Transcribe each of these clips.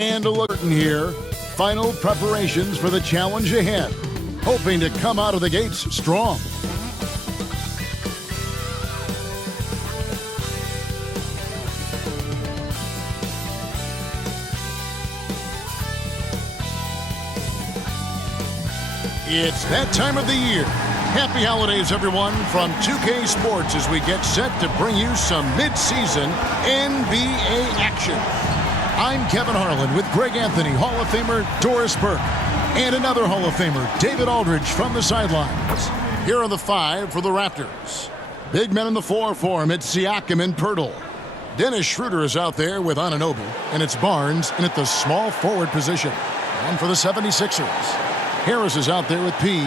And a look here. Final preparations for the challenge ahead. Hoping to come out of the gates strong. It's that time of the year. Happy holidays, everyone, from 2K Sports as we get set to bring you some mid-season NBA action. I'm Kevin Harlan with Greg Anthony, Hall of Famer Doris Burke, and another Hall of Famer, David Aldridge, from the sidelines. Here are the five for the Raptors. Big men in the 4 for him. It's Siakam and Pirtle. Dennis Schroeder is out there with Anunoby, and it's Barnes in at the small forward position. And for the 76ers, Harris is out there with P.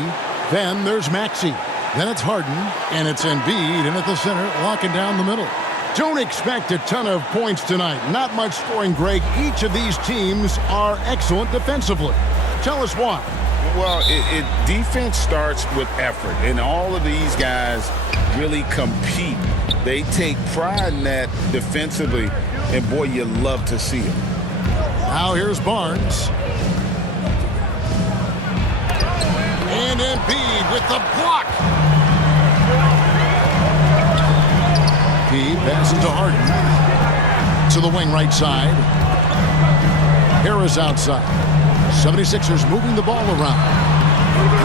Then there's Maxey. Then it's Harden, and it's Embiid in at the center, locking down the middle. Don't expect a ton of points tonight. Not much scoring, Greg. Each of these teams are excellent defensively. Tell us why. Well, defense starts with effort, and all of these guys really compete. They take pride in that defensively, and boy, you love to see it. Now here's Barnes. And Embiid with the block. He passes to Harden. To the wing right side. Harris outside. 76ers moving the ball around.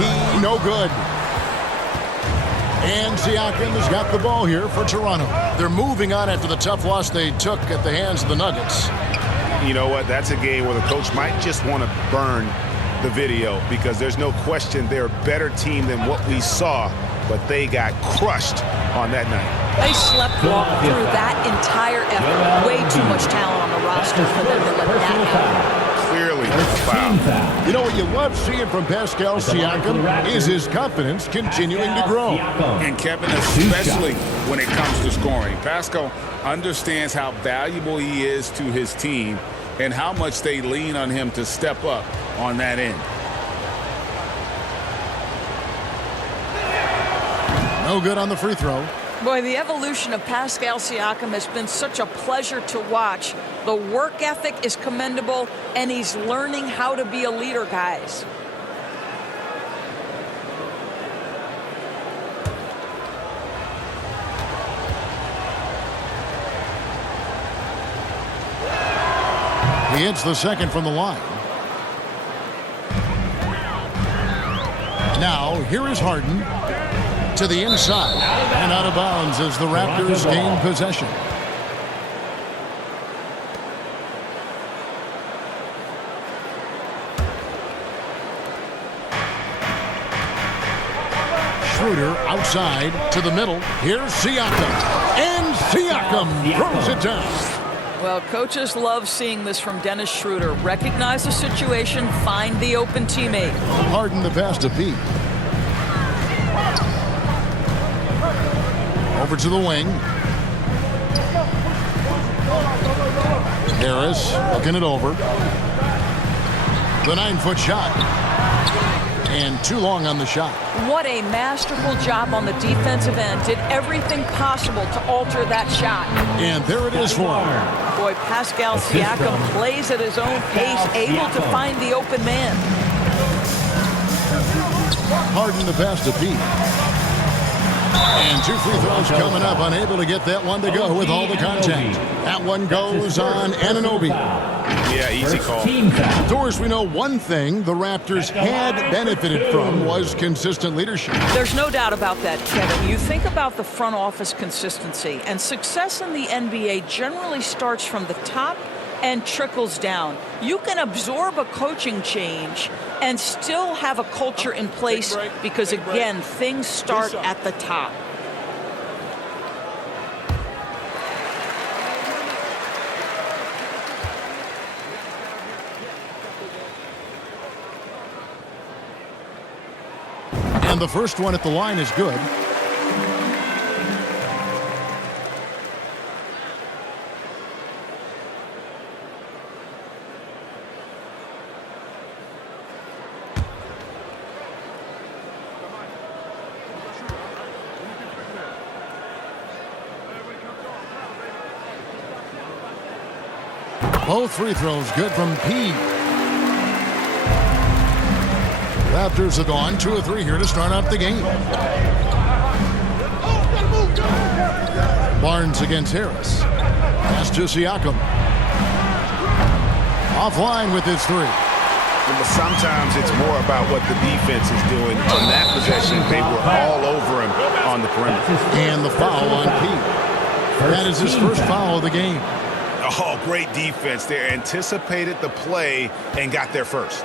He no good. And Siakam has got the ball here for Toronto. They're moving on after the tough loss they took at the hands of the Nuggets. You know what? That's a game where the coach might just want to burn the video because there's no question they're a better team than what we saw, but they got crushed on that night. They sleptwalk through that entire effort. Way too much talent on the roster for them to let that happen. Clearly a foul. You know what you love seeing from Pascal Siakam is his confidence continuing to grow. And Kevin, especially when it comes to scoring. Pascal understands how valuable he is to his team and how much they lean on him to step up on that end. No good on the free throw. Boy, the evolution of Pascal Siakam has been such a pleasure to watch. The work ethic is commendable, and he's learning how to be a leader, guys. He hits the second from the line. Now, here is Harden to the inside and out of bounds as the Raptors gain possession. Schroeder outside to the middle. Here's Siakam. And Siakam throws it down. Well, coaches love seeing this from Dennis Schroeder. Recognize the situation, find the open teammate. Harden the pass to Pete. Over to the wing. Harris looking it over. The 9-foot shot. And too long on the shot. What a masterful job on the defensive end. Did everything possible to alter that shot. And there it is for him. Boy, Pascal Siakam plays at his own pace, able to find the open man. Harden the pass to Pete. And 2 free throws coming up, unable to get that one to go with all the contact. That one goes on Anunoby. Yeah, easy call. Doris, we know one thing the Raptors had benefited from was consistent leadership. There's no doubt about that, Kevin. You think about the front office consistency, and success in the NBA generally starts from the top and trickles down. You can absorb a coaching change and still have a culture in place because, again, things start at the top. And the first one at the line is good. Both free throws good from P. Raptors have gone 2 of 3 here to start out the game. Barnes against Harris. Pass to Siakam. Offline with his 3. But sometimes it's more about what the defense is doing. On that possession, they were all over him on the perimeter. And the foul on P. That is his first foul of the game. Oh, great defense there. Anticipated the play and got there first.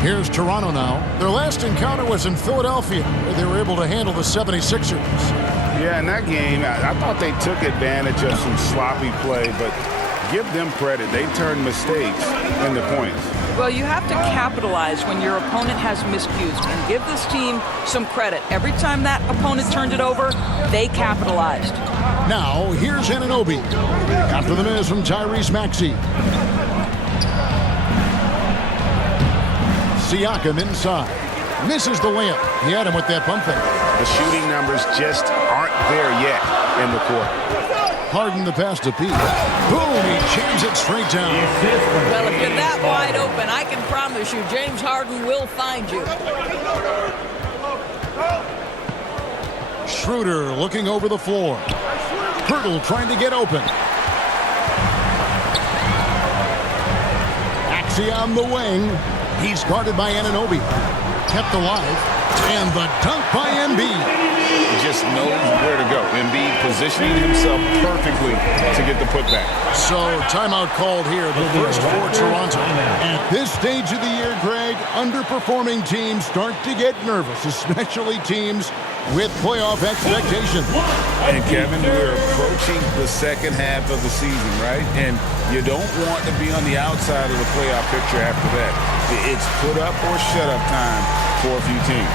Here's Toronto now. Their last encounter was in Philadelphia, where they were able to handle the 76ers. Yeah, in that game, I thought they took advantage of some sloppy play, but give them credit. They turned mistakes into points. Well, you have to capitalize when your opponent has miscues, and give this team some credit. Every time that opponent turned it over, they capitalized. Now, here's Anunoby. After the miss from Tyrese Maxey. Siakam inside. Misses the layup. He had him with that pump fake. The shooting numbers just aren't there yet in the court. Harden the pass to Pete. Boom, he jams it straight down. Well, if you're that wide open, I can promise you James Harden will find you. Schroeder looking over the floor. Hurdle trying to get open. Maxey on the wing. He's guarded by Anunoby. Kept alive. And the dunk by Embiid. He just knows where to go. Embiid positioning himself perfectly to get the putback. So, timeout called here, the first for Toronto. At this stage of the year, Greg, underperforming teams start to get nervous, especially teams with playoff expectations. And Kevin, we're approaching the second half of the season, right? And you don't want to be on the outside of the playoff picture after that. It's put up or shut up time for a few teams.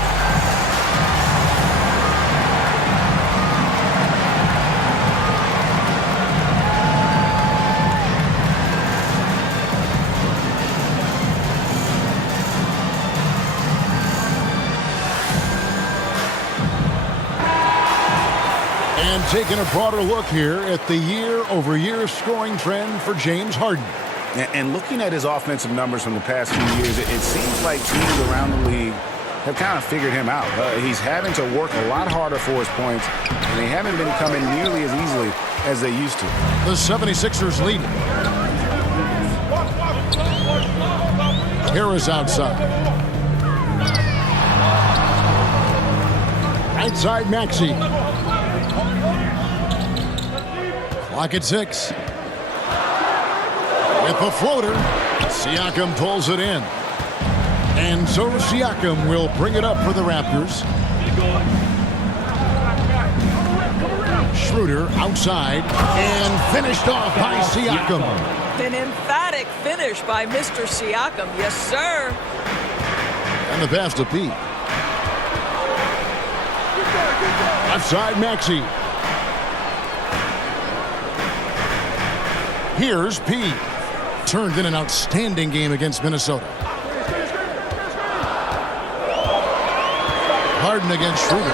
And taking a broader look here at the year-over-year scoring trend for James Harden. And looking at his offensive numbers from the past few years, it seems like teams around the league have kind of figured him out. He's having to work a lot harder for his points, and they haven't been coming nearly as easily as they used to. The 76ers lead. Harris outside. Right side Maxey. Clock at 6. With the floater, Siakam pulls it in. And so Siakam will bring it up for the Raptors. Schroeder outside and finished off by Siakam. An emphatic finish by Mr. Siakam. Yes, sir. And the pass to Pete. Left side Maxey. Here's Pete. Turned in an outstanding game against Minnesota. Harden against Schroeder.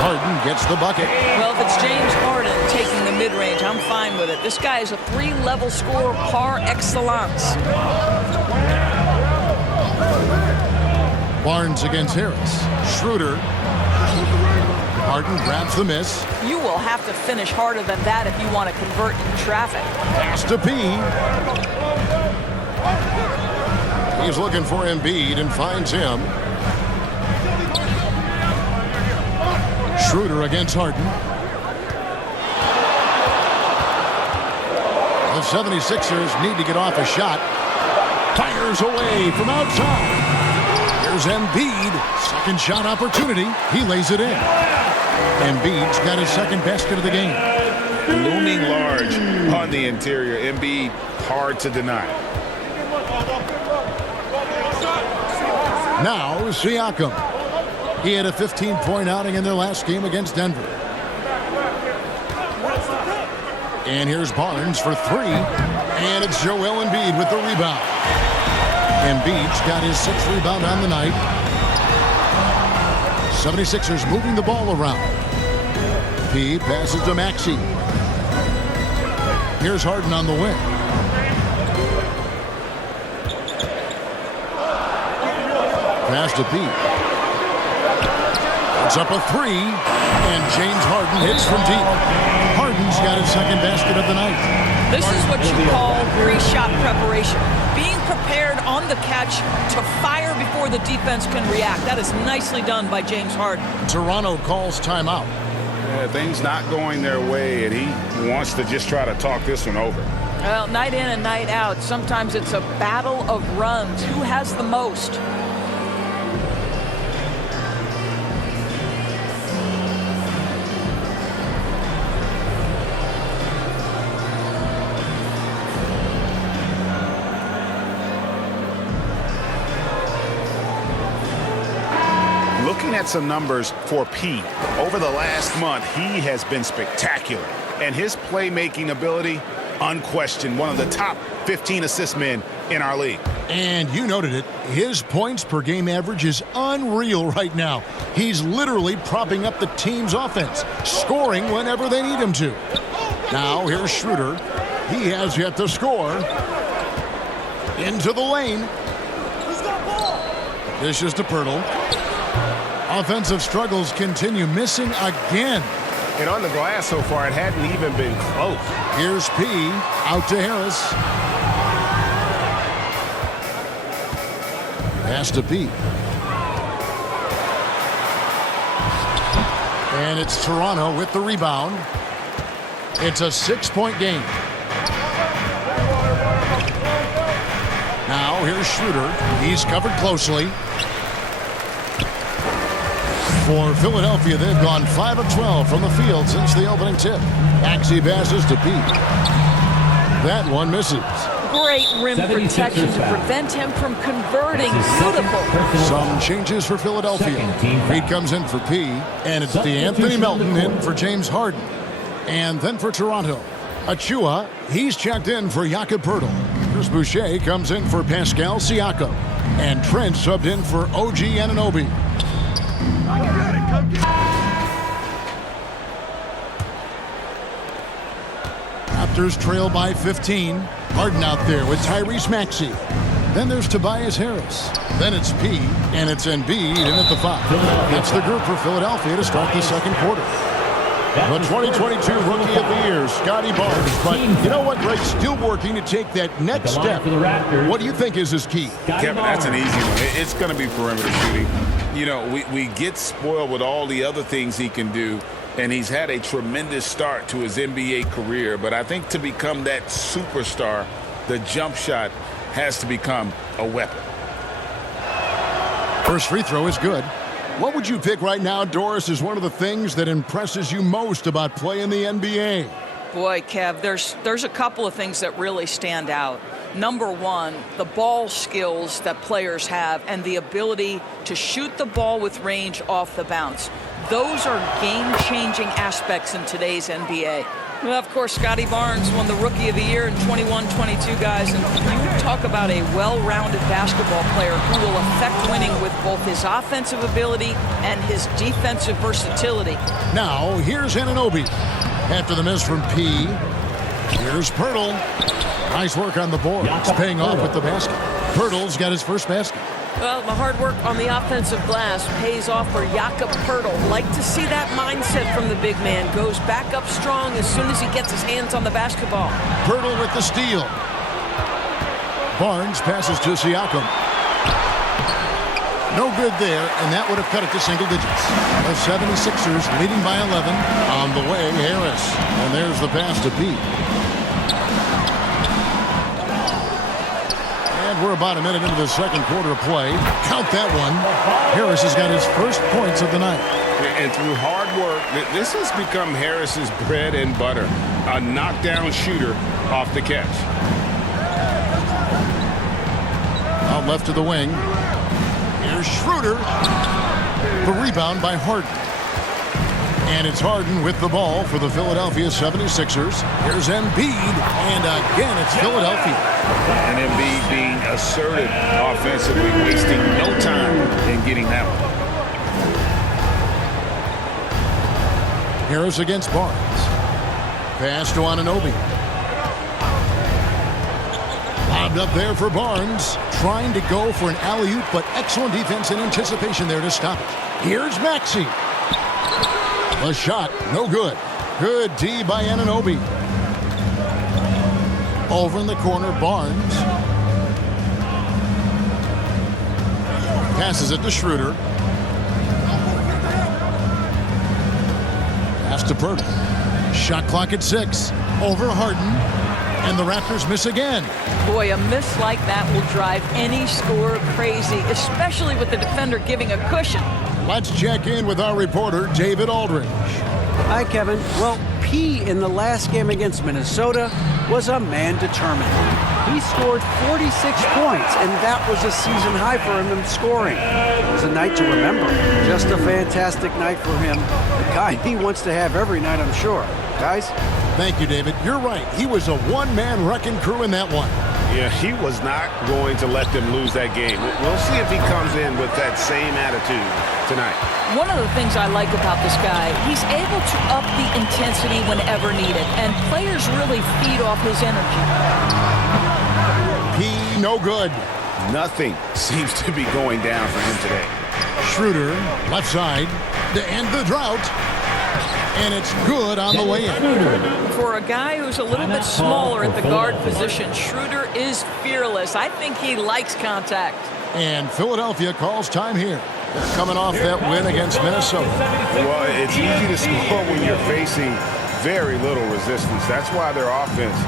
Harden gets the bucket. Well, if it's James Harden taking the mid-range, I'm fine with it. This guy is a 3-level scorer par excellence. Barnes against Harris. Schroeder. Harden grabs the miss. You will have to finish harder than that if you want to convert in traffic. Pass to P. He's looking for Embiid and finds him. Schroeder against Harden. The 76ers need to get off a shot. Fires away from outside. Here's Embiid. Second shot opportunity. He lays it in. Embiid's got his second basket of the game. Looming large on the interior. Embiid, hard to deny. Now Siakam. He had a 15-point outing in their last game against Denver. And here's Barnes for 3. And it's Joel Embiid with the rebound. Embiid's got his 6th rebound on the night. 76ers moving the ball around. P passes to Maxey. Here's Harden on the wing. Pass to Pete. It's up a three, and James Harden hits from deep. Harden's got his second basket of the night. This is what you call pre-shot preparation. Being prepared on the catch to fire before the defense can react. That is nicely done by James Harden. Toronto calls timeout. Yeah, things not going their way, and he wants to just try to talk this one over. Well, night in and night out, sometimes it's a battle of runs. Who has the most? Looking at some numbers for P, over the last month, he has been spectacular. And his playmaking ability, unquestioned, one of the top 15 assist men in our league. And you noted it, his points per game average is unreal right now. He's literally propping up the team's offense, scoring whenever they need him to. Now here's Schroeder. He has yet to score. Into the lane. Dishes to Pirtle. Offensive struggles continue, missing again. And on the glass so far, it hadn't even been close. Here's P, out to Harris. Pass to P. And it's Toronto with the rebound. It's a 6-point game. Now here's Schroeder. He's covered closely. For Philadelphia, they've gone 5 of 12 from the field since the opening tip. Maxey passes to Pete. That one misses. Great rim protection to prevent him from converting. Beautiful. Some changes for Philadelphia. Pete comes in for P, and it's DeAnthony Melton in for James Harden. And then for Toronto, Achua, he's checked in for Jakob Poeltl. Chris Boucher comes in for Pascal Siakam. And Trent subbed in for OG Anunoby. Raptors trail by 15. Harden out there with Tyrese Maxey. Then there's Tobias Harris. Then it's P, and it's Embiid in at the 5. That's the group for Philadelphia to start the second quarter. The 2022 Rookie of the Year, Scotty Barnes. But you know what, Greg? Still working to take that next step. What do you think is his key? Kevin, that's an easy one. It's going to be perimeter shooting. You know, we get spoiled with all the other things he can do, and he's had a tremendous start to his NBA career. But I think to become that superstar, the jump shot has to become a weapon. First free throw is good. What would you pick right now, Doris, is one of the things that impresses you most about playing the NBA? Boy, Kev, there's a couple of things that really stand out. Number one, the ball skills that players have and the ability to shoot the ball with range off the bounce. Those are game-changing aspects in today's NBA. Well, of course, Scotty Barnes won the Rookie of the Year in 21-22, guys. And you talk about a well-rounded basketball player who will affect winning with both his offensive ability and his defensive versatility. Now, here's Anunoby. After the miss from P, here's Poeltl. Nice work on the board. It's paying off with the basket. Poeltl's got his first basket. Well, the hard work on the offensive glass pays off for Jakob Poeltl. Like to see that mindset from the big man. Goes back up strong as soon as he gets his hands on the basketball. Poeltl with the steal. Barnes passes to Siakam. No good there, and that would have cut it to single digits. The 76ers leading by 11. On the way, Harris. And there's the pass to Pete. And we're about a minute into the second quarter of play. Count that one. Harris has got his first points of the night. And through hard work, this has become Harris's bread and butter. A knockdown shooter off the catch. Out left to the wing. Here's Schroeder. The rebound by Harden. And it's Harden with the ball for the Philadelphia 76ers. Here's Embiid. And again, it's Philadelphia. And Embiid being assertive offensively, wasting no time in getting that one. Harris against Barnes. Pass to Anunoby. Lobbed up there for Barnes. Trying to go for an alley-oop, but excellent defense and anticipation there to stop it. Here's Maxey. The shot, no good. Good D by Anunoby. Over in the corner, Barnes. Passes it to Schroeder. Pass to Purtle. Shot clock at 6. Over Harden. And the Raptors miss again. Boy, a miss like that will drive any scorer crazy, especially with the defender giving a cushion. Let's check in with our reporter, David Aldridge. Hi, Kevin. Well, P in the last game against Minnesota was a man determined. He scored 46 points, and that was a season high for him in scoring. It was a night to remember. Just a fantastic night for him. The guy he wants to have every night, I'm sure. Guys? Thank you, David. You're right. He was a one-man wrecking crew in that one. Yeah, he was not going to let them lose that game. We'll see if he comes in with that same attitude tonight. One of the things I like about this guy, he's able to up the intensity whenever needed, and players really feed off his energy. P, no good. Nothing seems to be going down for him today. Schroeder, left side, to end the drought. And it's good on the way in. For a guy who's a little bit smaller at the guard position, Schroeder is fearless. I think he likes contact. And Philadelphia calls time here. They're coming off that win against Minnesota. Well, it's easy to score when you're facing very little resistance. That's why their offense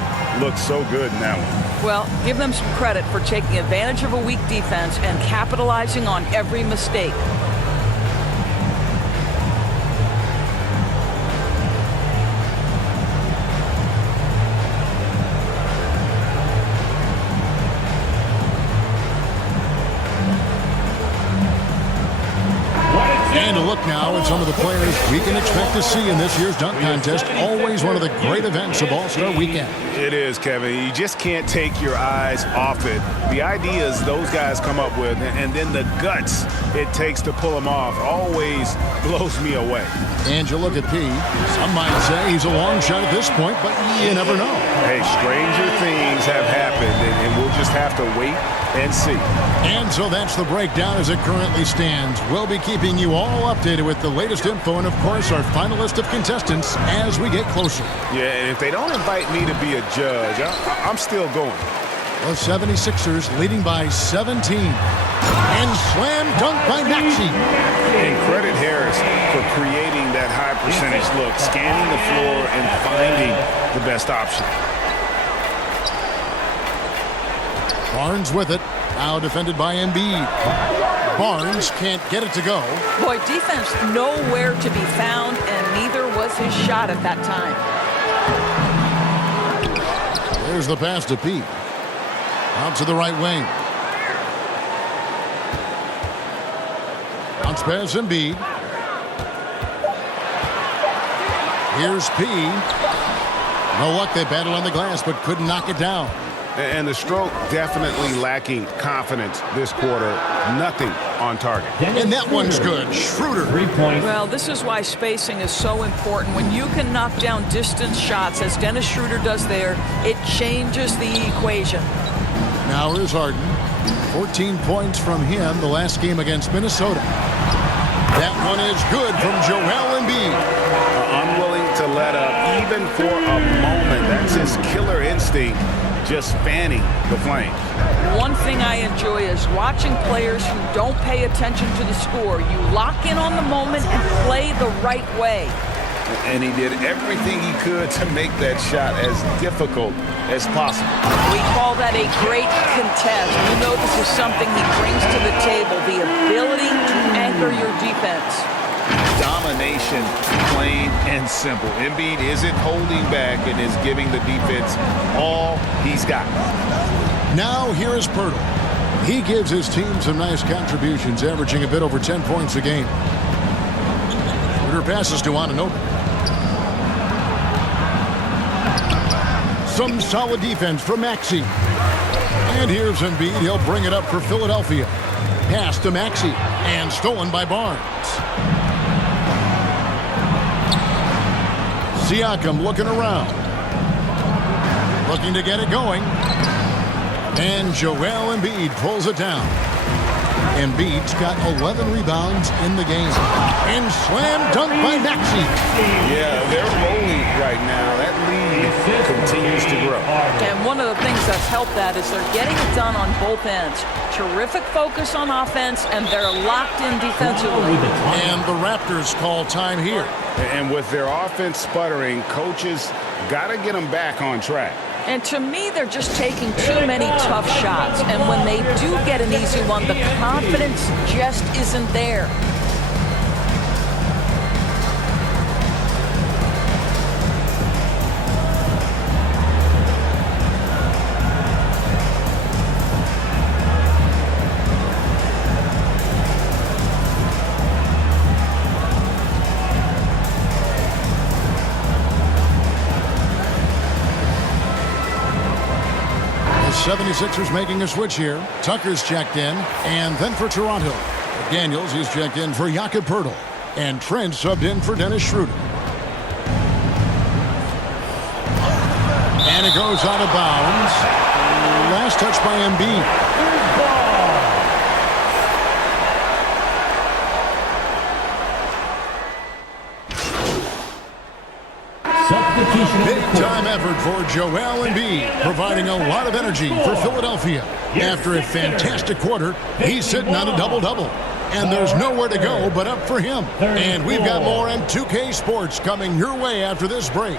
looks so good in that one. Well, give them some credit for taking advantage of a weak defense and capitalizing on every mistake. And a look now at some of the players we can expect to see in this year's dunk contest. Always one of the great events of All-Star Weekend. It is, Kevin. You just can't take your eyes off it. The ideas those guys come up with, and then the guts it takes to pull them off, always blows me away. And you look at P. Some might say he's a long shot at this point, but you never know. Hey, stranger things have happened, and we'll just have to wait and see. And so that's the breakdown as it currently stands. We'll be keeping you all updated with the latest info and, of course, our final list of contestants as we get closer. Yeah, and if they don't invite me to be a judge, I'm still going. The 76ers leading by 17. And slam dunk by Maxey. And credit Harris for creating that high percentage look, scanning the floor and finding the best option. Barnes with it. Now defended by Embiid. Barnes can't get it to go. Boy, defense nowhere to be found, and neither was his shot at that time. There's the pass to Pete. Out to the right wing. Bounce pass Embiid. Here's P. No luck, they battled on the glass, but couldn't knock it down. And the stroke definitely lacking confidence this quarter. Nothing on target. And that one's good. Schroeder. 3 points. Well, this is why spacing is so important. When you can knock down distance shots, as Dennis Schroeder does there, it changes the equation. Now here's Harden. 14 points from him the last game against Minnesota. That one is good from Joel Embiid. Unwilling to let up even for a moment. That's his killer instinct, just fanning the flames. One thing I enjoy is watching players who don't pay attention to the score. You lock in on the moment and play the right way. And he did everything he could to make that shot as difficult as possible. We call that a great contest. You know this is something he brings to the table, the ability to anchor your defense. Domination, plain and simple. Embiid isn't holding back and is giving the defense all he's got. Now here is Purtle. He gives his team some nice contributions, averaging a bit over 10 points a game. Schroeder passes to Anunoby. Some solid defense from Maxey. And here's Embiid. He'll bring it up for Philadelphia. Pass to Maxey. And stolen by Barnes. Siakam looking around. Looking to get it going. And Joel Embiid pulls it down. Embiid's got 11 rebounds in the game. And slam dunk by Maxey. Yeah, they're rolling right now. That lead continues to grow. And one of the things that's helped that is they're getting it done on both ends. Terrific focus on offense, and they're locked in defensively. And the Raptors call time here. And with their offense sputtering, coaches got to get them back on track. And to me, they're just taking too many tough shots. And when they do get an easy one, the confidence just isn't there. The 76ers making a switch here. Tucker's checked in. And then for Toronto, Daniels, he's checked in for Jakob Poeltl. And Trent subbed in for Dennis Schroeder. And it goes out of bounds. Last touch by Embiid. Big-time effort for Joel Embiid, providing a lot of energy for Philadelphia. After a fantastic quarter, he's sitting on a double-double. And there's nowhere to go but up for him. And we've got more M2K Sports coming your way after this break.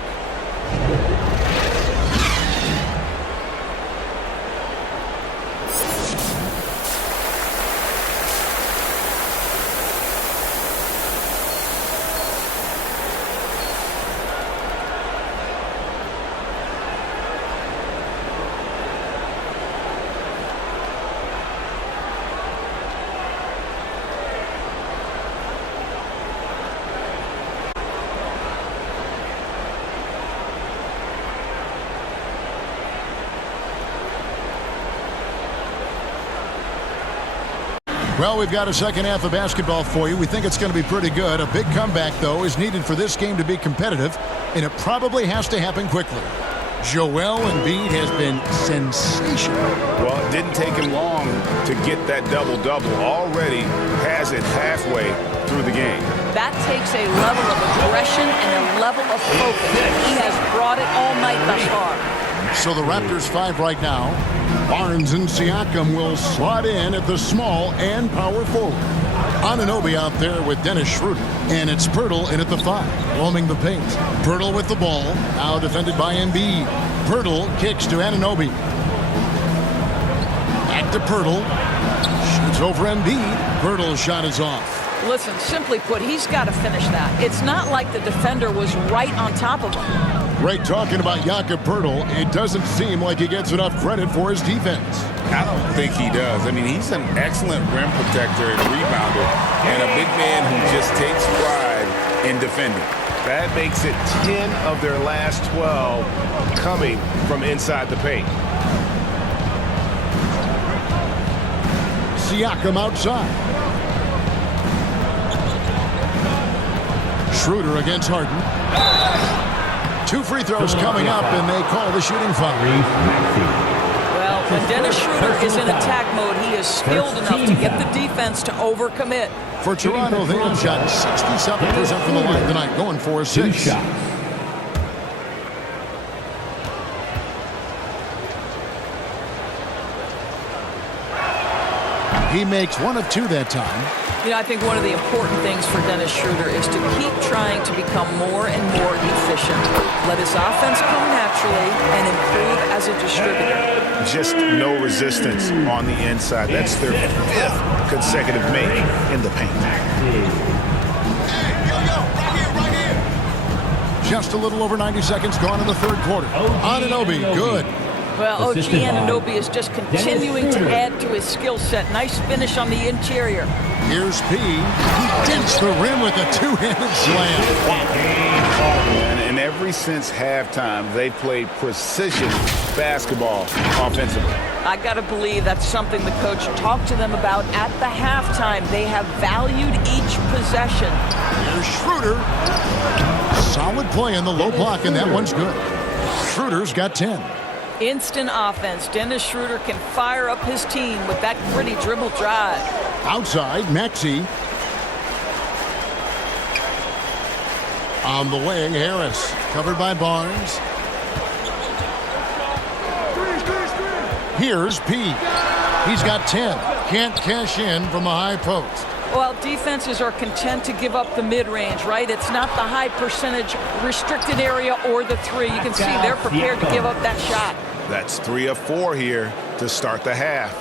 Well, we've got a second half of basketball for you. We think it's going to be pretty good. A big comeback, though, is needed for this game to be competitive, and it probably has to happen quickly. Joel Embiid has been sensational. Well, it didn't take him long to get that double-double. Already has it halfway through the game. That takes a level of aggression and a level of focus. He has brought it all night thus far. So the Raptors 5 right now. Barnes and Siakam will slot in at the small and power forward. Anunoby out there with Dennis Schroeder. And it's Poeltl in at the 5, roaming the paint. Poeltl with the ball, now defended by Embiid. Poeltl kicks to Anunoby. Back to Poeltl. Shoots over Embiid. Poeltl's shot is off. Listen, simply put, he's got to finish that. It's not like the defender was right on top of him. Great talking about Jakob Poeltl. It doesn't seem like he gets enough credit for his defense. I don't think he does. I mean, he's an excellent rim protector and rebounder, and a big man who just takes pride in defending. That makes it 10 of their last 12 coming from inside the paint. Siakam outside. Schroeder against Harden. 2 free throws coming up, and they call the shooting foul. Well, when Dennis Schroeder is in attack mode, he is skilled enough to get the defense to overcommit. For Toronto, they have shot 67% from the line tonight, going for a 6. He makes 1 of 2 that time. You know, I think one of the important things for Dennis Schroeder is to keep trying to become more and more efficient. Let his offense come naturally and improve as a distributor. Just no resistance on the inside. That's their 5th consecutive make in the paint. Just a little over 90 seconds gone in the 3rd quarter. Anunoby, good. Well, OG Anunoby is just continuing to add to his skill set. Nice finish on the interior. Here's P. He dents the rim with a 2-handed slam. And ever since halftime, they played precision basketball offensively. I got to believe that's something the coach talked to them about at the halftime. They have valued each possession. Here's Schroeder. Solid play in the low block, and that one's good. Schroeder's got 10. Instant offense. Dennis Schroeder can fire up his team with that gritty dribble drive. Outside, Maxey. On the wing, Harris. Covered by Barnes. Here's P. He's got 10. Can't cash in from the high post. Well, defenses are content to give up the mid-range, right? It's not the high percentage restricted area or the three. You can see they're prepared to give up that shot. That's 3 of 4 here to start the half.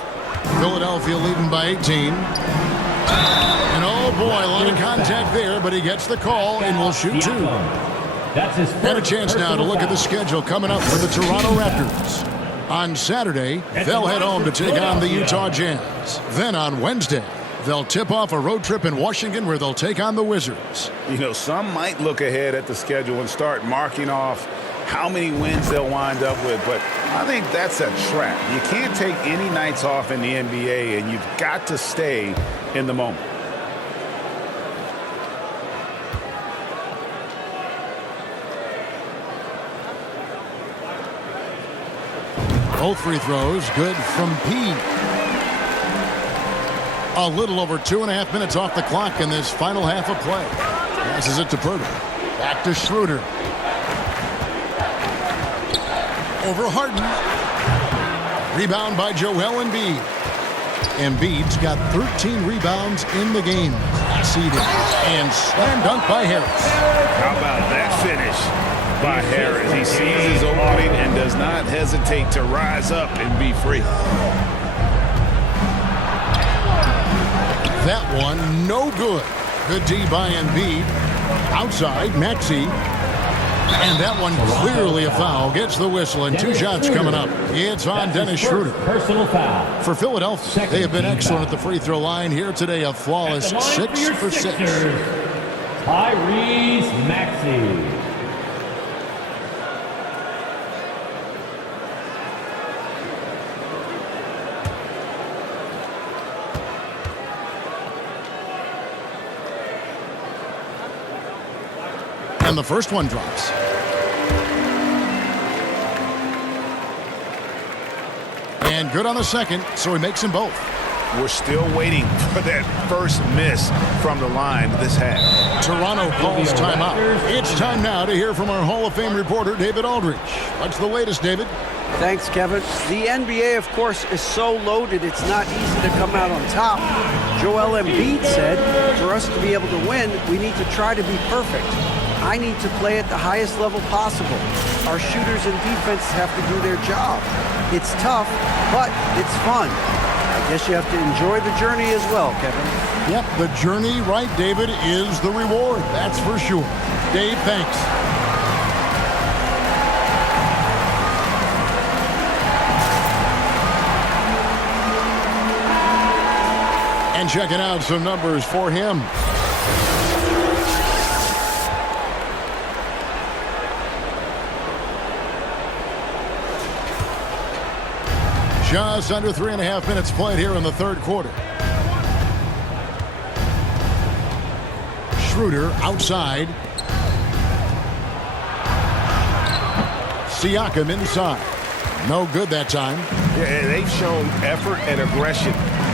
Philadelphia leading by 18. And oh boy, a lot of contact there, but he gets the call and will shoot 2. And a chance now to look at the schedule coming up for the Toronto Raptors. On Saturday, they'll head home to take on the Utah Jazz. Then on Wednesday, they'll tip off a road trip in Washington where they'll take on the Wizards. You know, some might look ahead at the schedule and start marking off how many wins they'll wind up with, but I think that's a trap. You can't take any nights off in the NBA, and you've got to stay in the moment. Both free throws good from P. A little over 2.5 minutes off the clock in this final half of play. Passes it to Purdy. Back to Schroeder. Over Harden. Rebound by Joel Embiid. Embiid's got 13 rebounds in the game. Class eating. And slam dunk by Harris. How about that finish by Harris? He sees his opening and does not hesitate to rise up and be free. That one, no good. Good D by Embiid. Outside, Maxey. And that one clearly a foul. Gets the whistle, and 2 shots coming up. It's on Dennis Schroeder. Personal foul. For Philadelphia, they have been excellent at the free throw line here today. A flawless 6 for 6. Tyrese Maxey. And the first one drops. And good on the second, so he makes them both. We're still waiting for that first miss from the line this half. Toronto calls timeout. It's time now to hear from our Hall of Fame reporter, David Aldridge. What's the latest, David? Thanks, Kevin. The NBA, of course, is so loaded it's not easy to come out on top. Joel Embiid said, for us to be able to win, we need to try to be perfect. I need to play at the highest level possible. Our shooters and defense have to do their job. It's tough, but it's fun. I guess you have to enjoy the journey as well, Kevin. Yep, the journey, right, David, is the reward. That's for sure. Dave, thanks. And checking out some numbers for him. Just under 3.5 minutes played here in the third quarter. Schroeder outside. Siakam inside. No good that time. Yeah, they've shown effort and aggression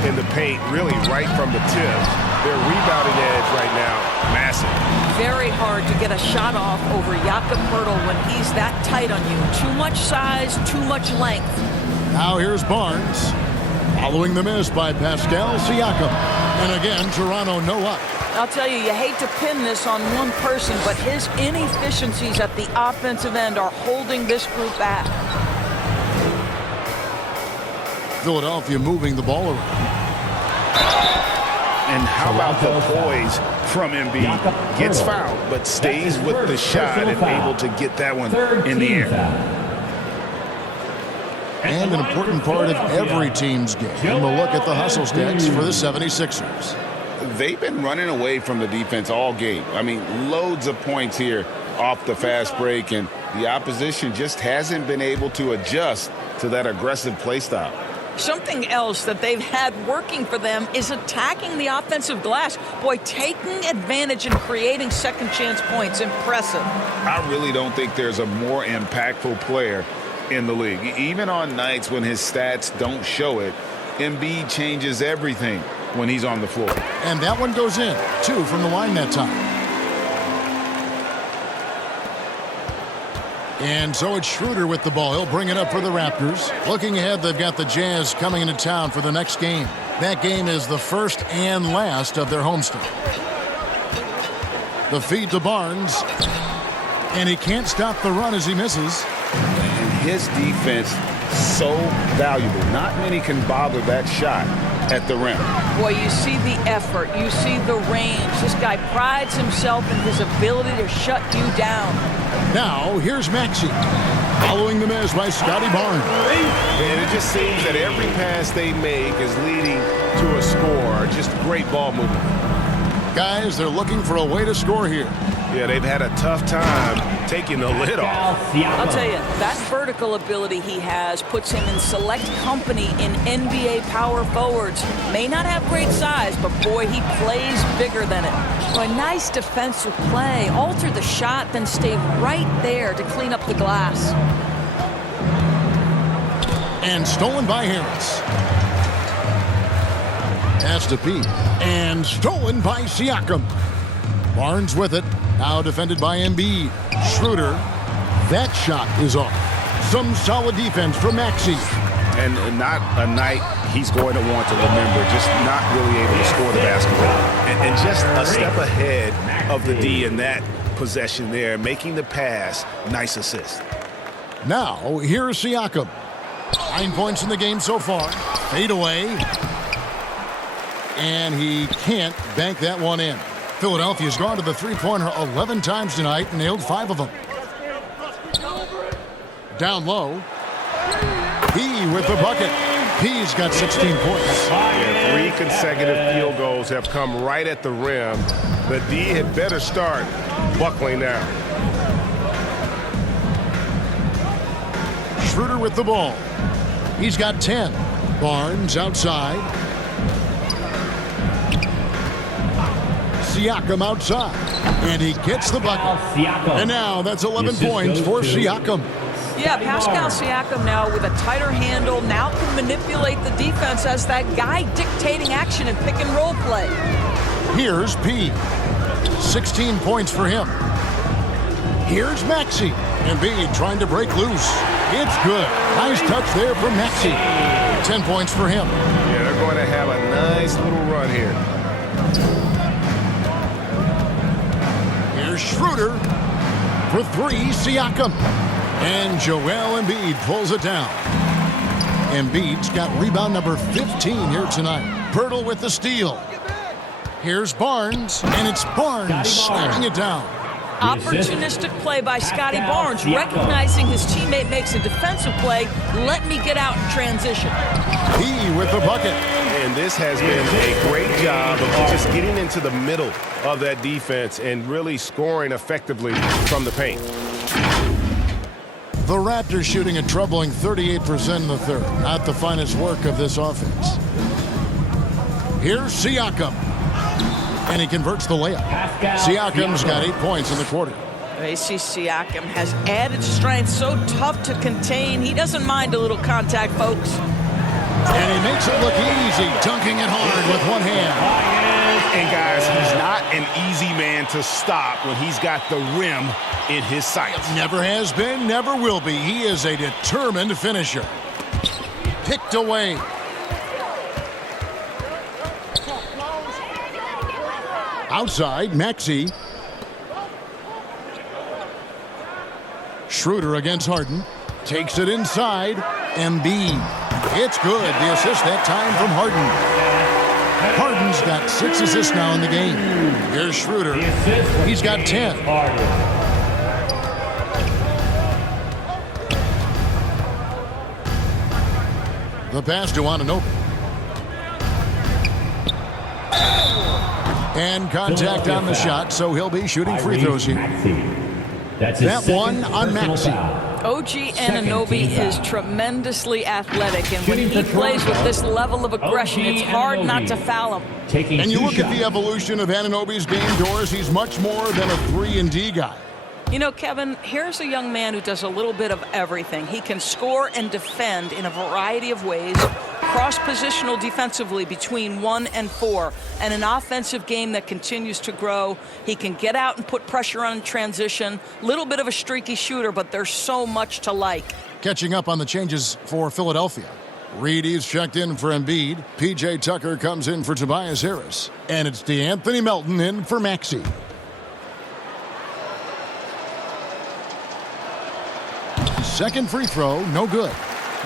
in the paint, really right from the tip. Their rebounding edge right now, massive. Very hard to get a shot off over Jakob Poeltl when he's that tight on you. Too much size, too much length. Now here's Barnes. Following the miss by Pascal Siakam. And again, Toronto no luck. I'll tell you, you hate to pin this on one person, but his inefficiencies at the offensive end are holding this group back. Philadelphia moving the ball around. And how about the poise from Embiid? Gets fouled, but stays with the shot and able to get that one in the air. And an important part of every team's game. And we'll look at the hustle stats for the 76ers. They've been running away from the defense all game. I mean, loads of points here off the fast break, and the opposition just hasn't been able to adjust to that aggressive play style. Something else that they've had working for them is attacking the offensive glass. Boy, taking advantage and creating second chance points. Impressive. I really don't think there's a more impactful player in the league. Even on nights when his stats don't show it, Embiid changes everything when he's on the floor. And that one goes in. 2 from the line that time. And so it's Schroeder with the ball. He'll bring it up for the Raptors. Looking ahead, they've got the Jazz coming into town for the next game. That game is the first and last of their homestand. The feed to Barnes. And he can't stop the run as he misses. And his defense, so valuable. Not many can bother that shot at the rim. Boy, you see the effort. You see the range. This guy prides himself in his ability to shut you down. Now, here's Maxey. Following the miss by Scotty Barnes. And it just seems that every pass they make is leading to a score. Just great ball movement. Guys, they're looking for a way to score here. Yeah, they've had a tough time taking the lid off. I'll tell you, that vertical ability he has puts him in select company in NBA power forwards. May not have great size, but boy, he plays bigger than it. Boy, nice defensive play. Alter the shot, then stay right there to clean up the glass. And stolen by Harris. Pass to Pete. And stolen by Siakam. Barnes with it. Now defended by Embiid. Schroeder. That shot is off. Some solid defense from Maxey. And not a night he's going to want to remember. Just not really able to score the basketball. And just a step ahead of the D in that possession there, making the pass. Nice assist. Now, here's Siakam. 9 points in the game so far. Fade away. And he can't bank that one in. Philadelphia's gone to the three-pointer 11 times tonight and nailed 5 of them. Down low. P with the bucket. P's got 16 points. Yeah, 3 consecutive field goals have come right at the rim. The D had better start buckling down. Schroeder with the ball. He's got 10. Barnes outside. Siakam outside. And he gets the bucket. And now that's 11 points for Siakam. Yeah, Pascal Siakam now with a tighter handle now can manipulate the defense as that guy dictating action in pick and roll play. Here's P. 16 points for him. Here's Maxey. Embiid trying to break loose. It's good. Nice touch there from Maxey. 10 points for him. Yeah, they're going to have a nice little run here. Here's Schroeder for 3, Siakam. And Joel Embiid pulls it down. Embiid's got rebound number 15 here tonight. Pirtle with the steal. Here's Barnes, and it's Barnes slapping it down. Opportunistic play by Scotty Barnes, recognizing his teammate makes a defensive play. Let me get out in transition. He with the bucket. And this has been a great job of just getting into the middle of that defense and really scoring effectively from the paint. The Raptors shooting a troubling 38% in the third. Not the finest work of this offense. Here's Siakam. And he converts the layup. Siakam's got 8 points in the quarter. AC Siakam has added strength, so tough to contain. He doesn't mind a little contact, folks. And he makes it look easy, dunking it hard with one hand. And guys, he's not an easy man to stop when he's got the rim in his sights. Never has been, never will be. He is a determined finisher. Picked away. Outside, Maxey. Schroeder against Harden. Takes it inside. Embiid. It's good. The assist that time from Harden. Harden's got 6 assists now in the game. Here's Schroeder. He's got 10. The pass to Anunoby. And contact on the shot, so he'll be shooting free throws here. That one on Maxey. OG Anunoby is tremendously athletic, and when he plays with this level of aggression, it's hard not to foul him. And you look at the evolution of Anunoby's game, Doris, he's much more than a 3-and-D guy. You know, Kevin, here's a young man who does a little bit of everything. He can score and defend in a variety of ways, cross-positional defensively between 1 and 4, and an offensive game that continues to grow. He can get out and put pressure on in transition. Little bit of a streaky shooter, but there's so much to like. Catching up on the changes for Philadelphia. Reedy's checked in for Embiid. P.J. Tucker comes in for Tobias Harris. And it's DeAnthony Melton in for Maxey. Second free throw, no good.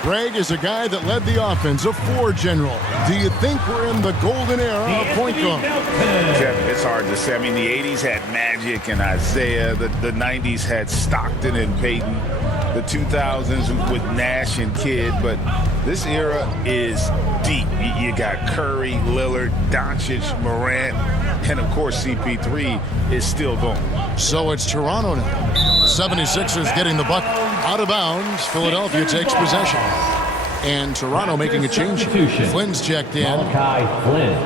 Greg is a guy that led the offense, a 4 general. Do you think we're in the golden era of point guard? Kevin, it's hard to say. I mean, the 80s had Magic and Isaiah. The 90s had Stockton and Peyton. The 2000s with Nash and Kidd. But this era is deep. You got Curry, Lillard, Doncic, Morant, and, of course, CP3 is still going. So it's Toronto now. 76ers getting the buck. Out of bounds, Philadelphia takes possession. And Toronto making a change. Flynn's checked in. Flynn.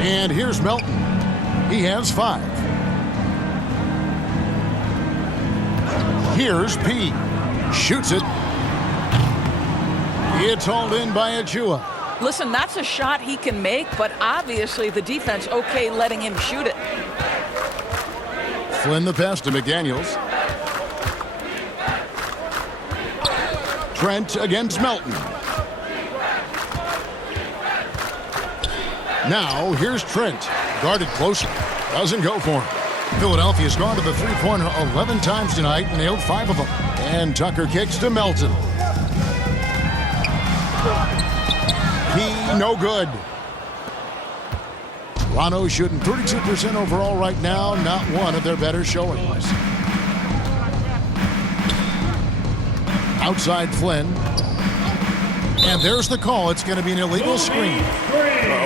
And here's Melton. He has 5. Here's P. Shoots it. It's hauled in by Achua. Listen, that's a shot he can make, but obviously the defense okay letting him shoot it. Flynn the pass to McDaniels. Trent against Melton. Now here's Trent. Guarded closely. Doesn't go for him. Philadelphia's gone to the three-pointer 11 times tonight, nailed 5 of them. And Tucker kicks to Melton. He no good. Toronto shooting 32% overall right now, not one of their better showings. Outside Flynn. And there's the call. It's going to be an illegal screen.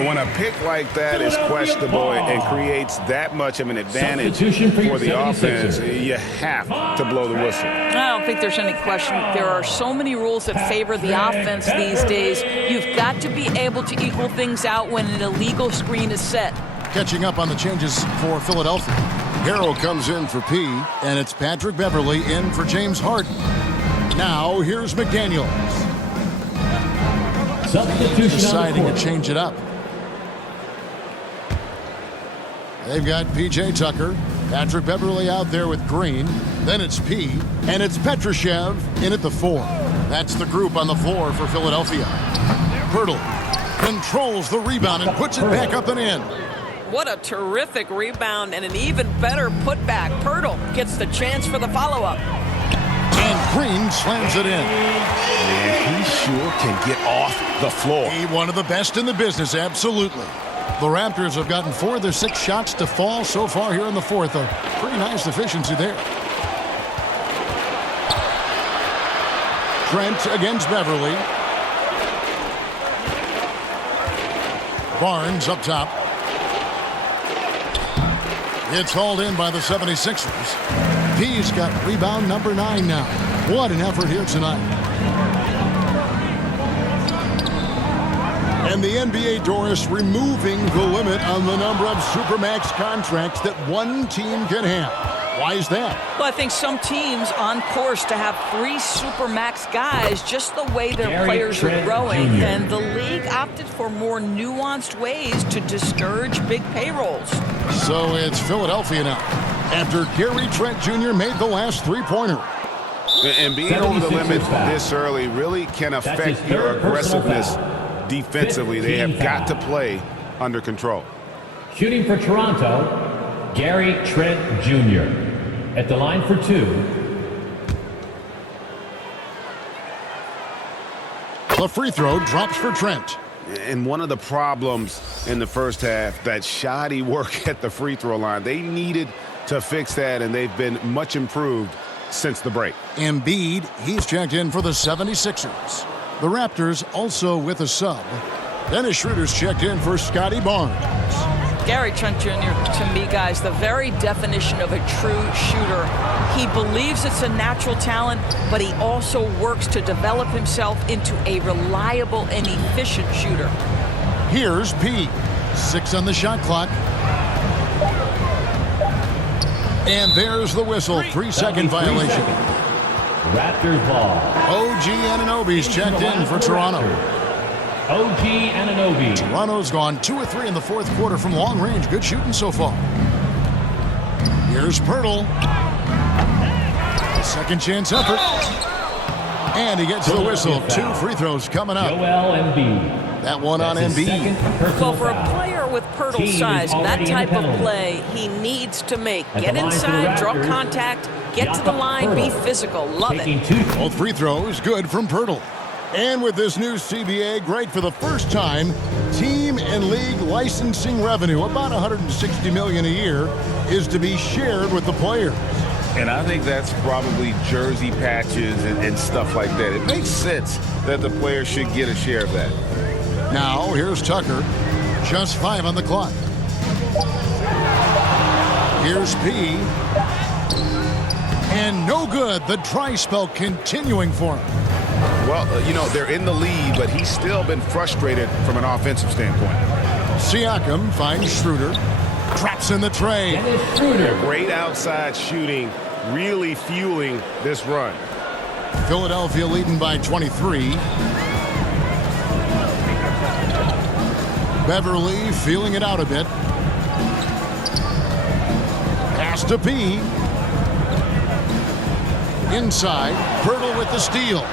When a pick like that is questionable and creates that much of an advantage for the offense, you have to blow the whistle. I don't think there's any question. There are so many rules that favor the offense these days. You've got to be able to equal things out when an illegal screen is set. Catching up on the changes for Philadelphia. Harrell comes in for P, and it's Patrick Beverley in for James Harden. Now here's McDaniels. Substitution Deciding to change it up. They've got P.J. Tucker, Patrick Beverley out there with Green. Then it's P, and it's Petrushev in at the 4. That's the group on the floor for Philadelphia. Pirtle controls the rebound and puts it back up and in. What a terrific rebound and an even better putback. Pirtle gets the chance for the follow-up. And Green slams it in. And he sure can get off the floor. He one of the best in the business, absolutely. The Raptors have gotten 4 of their 6 shots to fall so far here in the 4th. A pretty nice efficiency there. Trent against Beverley. Barnes up top. It's hauled in by the 76ers. P's got rebound number 9 now. What an effort here tonight. And the NBA, Doris, removing the limit on the number of Supermax contracts that one team can have. Why is that? Well, I think some teams on course to have 3 Supermax guys, just the way their players are growing. Jr. And the league opted for more nuanced ways to discourage big payrolls. So it's Philadelphia now, after Gary Trent Jr. made the last three-pointer. And being over the limit this early really can affect your aggressiveness defensively. They have got to play under control. Shooting for Toronto, Gary Trent Jr. At the line for 2. The free throw drops for Trent. And one of the problems in the first half, that shoddy work at the free throw line. They needed to fix that, and they've been much improved since the break. Embiid, he's checked in for the 76ers. The Raptors also with a sub. Dennis Schroeder's checked in for Scotty Barnes. Gary Trent Jr., to me, guys, the very definition of a true shooter. He believes it's a natural talent, but he also works to develop himself into a reliable and efficient shooter. Here's P. 6 on the shot clock. And there's the whistle. 3-second violation. Raptors ball. OG Anunoby's checked in for Toronto. OG Anunoby. Toronto's gone 2 of 3 in the fourth quarter from long range. Good shooting so far. Here's Pirtle. Second chance effort. And he gets the whistle. 2 free throws coming up. Joel Embiid. That one on Embiid. Well, for a player with Pirtle's size, that type of play he needs to make. Get inside, draw contact, get to the line, be physical. Love it. Both free throws good from Pirtle. And with this new CBA, great for the first time, team and league licensing revenue, about $160 million a year, is to be shared with the players. And I think that's probably jersey patches and stuff like that. It makes sense that the players should get a share of that. Now, here's Tucker. Just 5 on the clock. Here's P. And no good. The dry spell continuing for him. Well, they're in the lead, but he's still been frustrated from an offensive standpoint. Siakam finds Schroeder. Traps in the tray. Great outside shooting, really fueling this run. Philadelphia leading by 23. Beverly feeling it out a bit. Pass to P. Inside. Pirtle with the steal.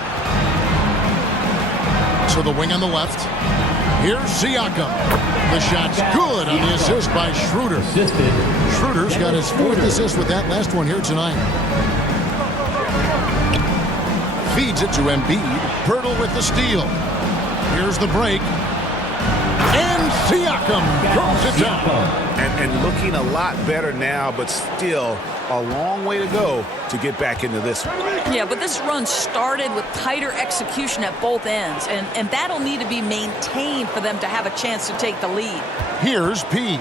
To the wing on the left. Here's Siakam. The shot's good on the assist by Schroeder. Schroeder's got his 4th assist with that last one here tonight. Feeds it to Embiid. Pirtle with the steal. Here's the break. And Siakam throws it down. And looking a lot better now, but still a long way to go to get back into this one. Yeah, but this run started with tighter execution at both ends, and that'll need to be maintained for them to have a chance to take the lead. Here's P.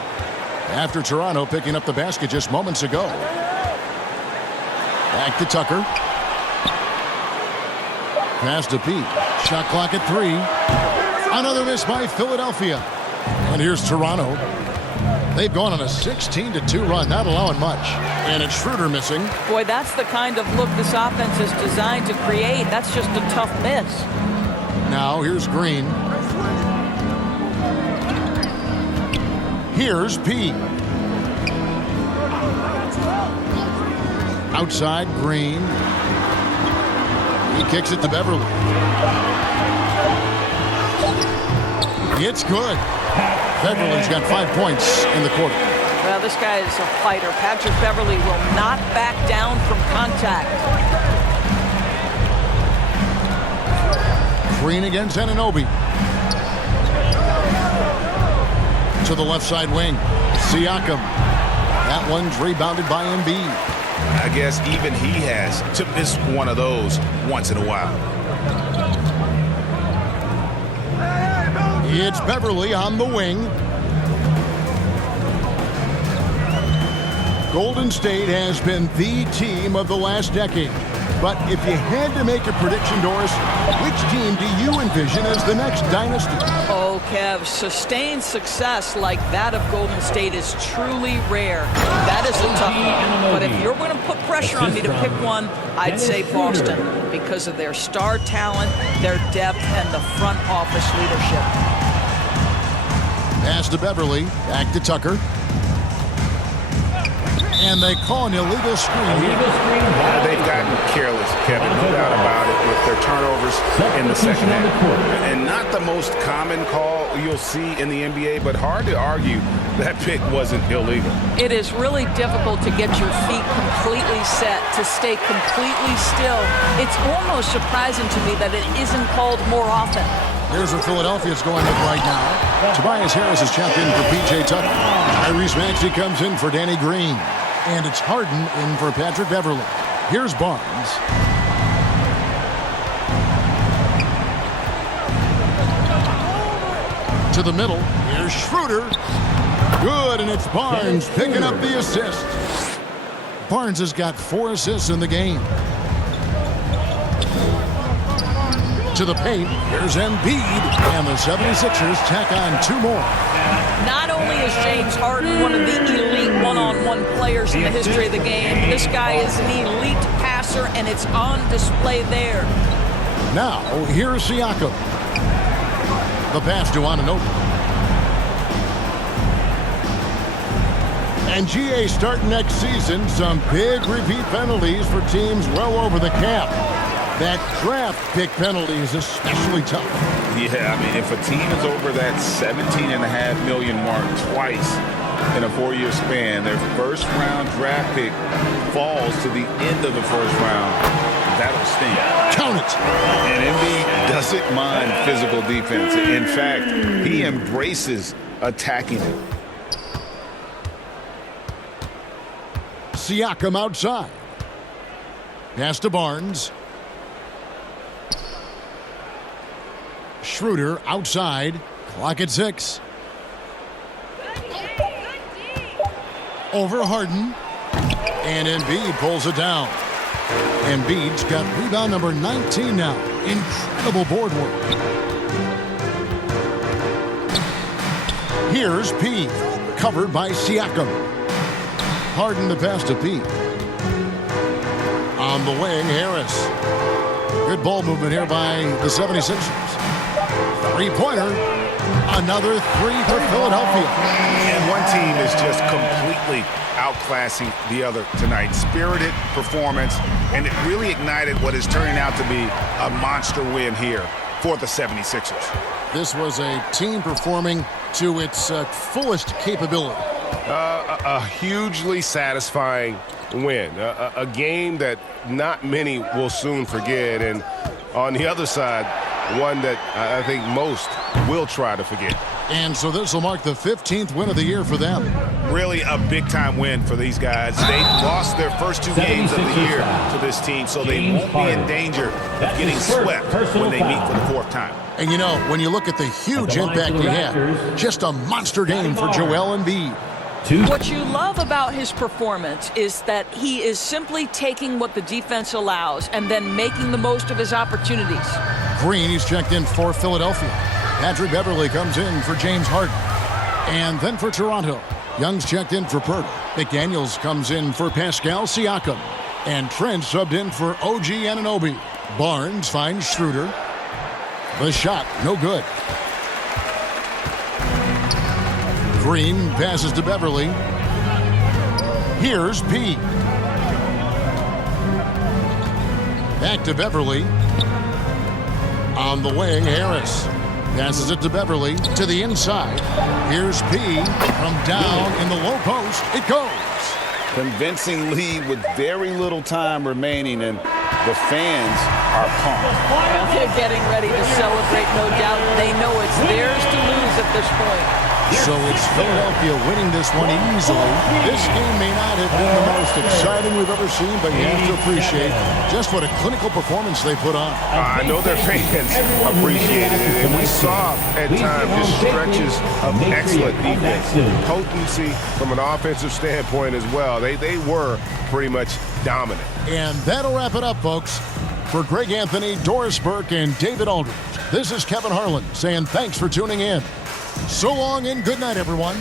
After Toronto picking up the basket just moments ago. Back to Tucker. Pass to P. Shot clock at 3. Another miss by Philadelphia. And here's Toronto. They've gone on a 16-2 run, not allowing much. And it's Schroeder missing. Boy, that's the kind of look this offense is designed to create. That's just a tough miss. Now here's Green. Here's P. Outside, Green. He kicks it to Beverly. It's good. Beverly's got 5 points in the quarter. Well, this guy is a fighter. Patrick Beverly will not back down from contact. Green against Anunoby. To the left side wing. Siakam. That one's rebounded by Embiid. I guess even he has to miss one of those once in a while. It's Beverly on the wing. Golden State has been the team of the last decade. But if you had to make a prediction, Doris, which team do you envision as the next dynasty? Oh, Kev, sustained success like that of Golden State is truly rare. That is a tough one. But if you're going to put pressure on me to pick one, I'd say Boston because of their star talent, their depth, and the front office leadership. Pass to Beverly. Back to Tucker. And they call an illegal screen here. They've gotten careless, Kevin, no doubt about it, with their turnovers in the second half. And not the most common call you'll see in the NBA, but hard to argue that pick wasn't illegal. It is really difficult to get your feet completely set, to stay completely still. It's almost surprising to me that it isn't called more often. Here's what Philadelphia's going with right now. Tobias Harris is checked in for P.J. Tucker. Tyrese Maxey comes in for Danny Green. And it's Harden in for Patrick Beverly. Here's Barnes. To the middle. Here's Schroeder. Good, and it's Barnes picking up the assist. Barnes has got 4 assists in the game. To the paint, here's Embiid, and the 76ers tack on 2 more. Not only is James Harden one of the elite one-on-one players in the history of the game, this guy is an elite passer, and it's on display there. Now, here's Siakam. The pass to Anunoby. And GA starting next season, some big repeat penalties for teams well over the cap. That draft pick penalty is especially tough. Yeah, I mean, if a team is over that $17.5 million mark twice in a 4-year span, their first-round draft pick falls to the end of the first round. That'll sting. Count it. And Embiid doesn't mind physical defense. In fact, he embraces attacking it. Siakam outside. Pass to Barnes. Schroeder outside. Clock at 6. Over Harden. And Embiid pulls it down. Embiid's got rebound number 19 now. Incredible board work. Here's P. Covered by Siakam. Harden the pass to P. On the wing, Harris. Good ball movement here by the 76ers. Three-pointer. Another 3 for Philadelphia. And one team is just completely outclassing the other tonight. Spirited performance, and it really ignited what is turning out to be a monster win here for the 76ers. This was a team performing to its fullest capability. A hugely satisfying win. A game that not many will soon forget. And on the other side, one that I think most will try to forget. And so this will mark the 15th win of the year for them. Really a big-time win for these guys. They lost their first 2 games of the year to this team, so they won't be in danger of getting swept when they meet for the 4th time. And you know, when you look at the huge impact he had, just a monster game for Joel Embiid. What you love about his performance is that he is simply taking what the defense allows and then making the most of his opportunities. Green, he's checked in for Philadelphia. Patrick Beverley comes in for James Harden. And then for Toronto, Young's checked in for Purtle. McDaniels comes in for Pascal Siakam. And Trent subbed in for OG Anunoby. Barnes finds Schroeder. The shot, no good. Green passes to Beverley. Here's P. Back to Beverley. On the wing, Harris. Passes it to Beverley. To the inside. Here's P. From down in the low post. It goes. Convincing lead with very little time remaining, and the fans are pumped. Well, they're getting ready to celebrate, no doubt. They know it's theirs to lose at this point. So it's Philadelphia winning this one easily. This game may not have been the most exciting we've ever seen, but you have to appreciate just what a clinical performance they put on. I know their fans appreciated it, and we saw at times just stretches of excellent defense. Potency from an offensive standpoint as well. They were pretty much dominant. And that'll wrap it up, folks. For Greg Anthony, Doris Burke, and David Aldridge, this is Kevin Harlan saying thanks for tuning in. So long and good night, everyone.